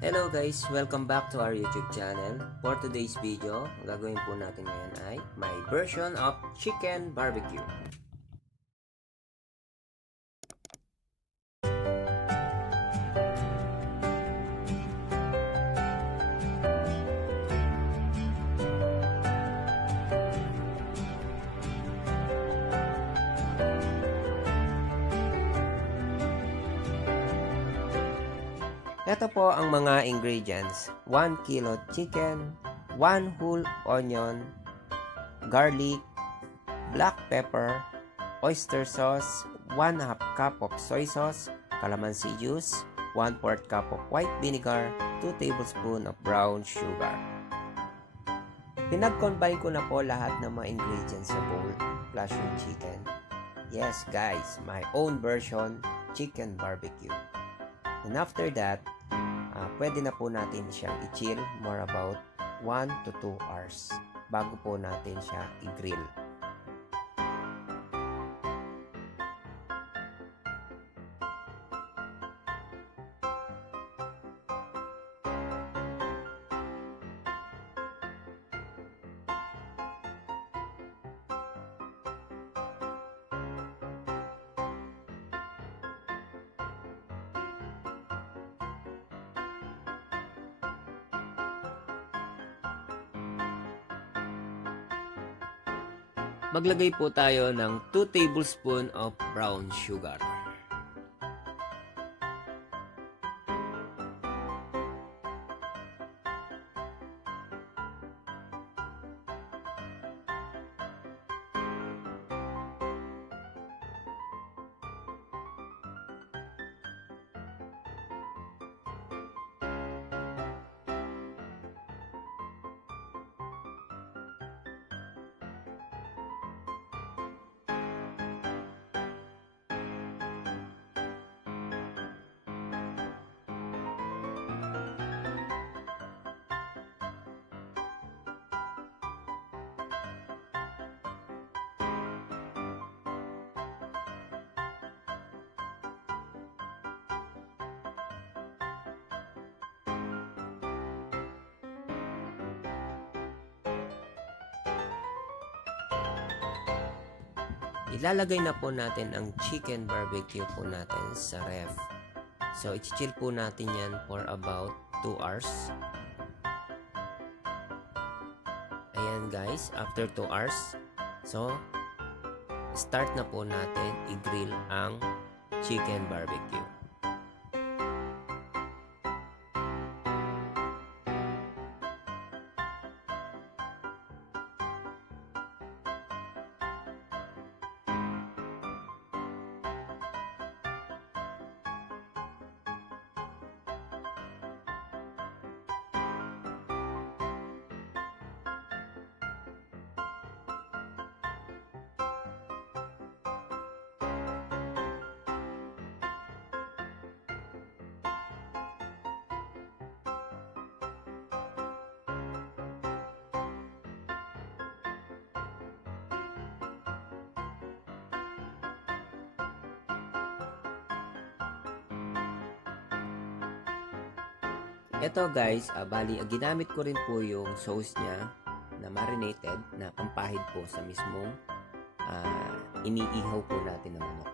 Hello guys! Welcome back to our YouTube channel. For today's video, gagawin po natin ngayon ay my version of chicken barbecue. Ito po ang mga ingredients. 1 kilo chicken, 1 whole onion, garlic, black pepper, oyster sauce, 1/2 cup of soy sauce, calamansi juice, 1/4 cup of white vinegar, 2 tablespoons of brown sugar. Pinag-combine ko na po lahat ng mga ingredients sa bowl plus yung chicken. Yes guys, my own version chicken barbecue. And after that, pwede na po natin siyang i-chill more about 1 to 2 hours bago po natin siya i-grill. Maglagay po tayo ng 2 tablespoons of brown sugar. Ilalagay na po natin ang chicken barbecue po natin sa ref. So, i-chill po natin yan for about 2 hours. Ayan guys, after 2 hours. So, start na po natin i-grill ang chicken barbecue. Ito guys, bali ginamit ko rin po yung sauce niya na marinated na pampahid po sa mismong iniihaw po natin ng manok.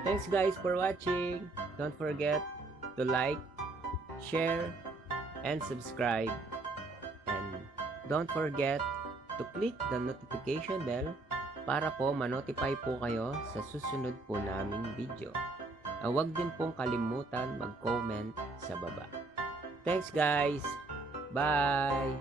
Thanks guys for watching. Don't forget to like, share, and subscribe. And don't forget to click the notification bell para po ma-notify po kayo sa susunod po naming video. Huwag din pong kalimutan mag-comment sa baba. Thanks guys. Bye.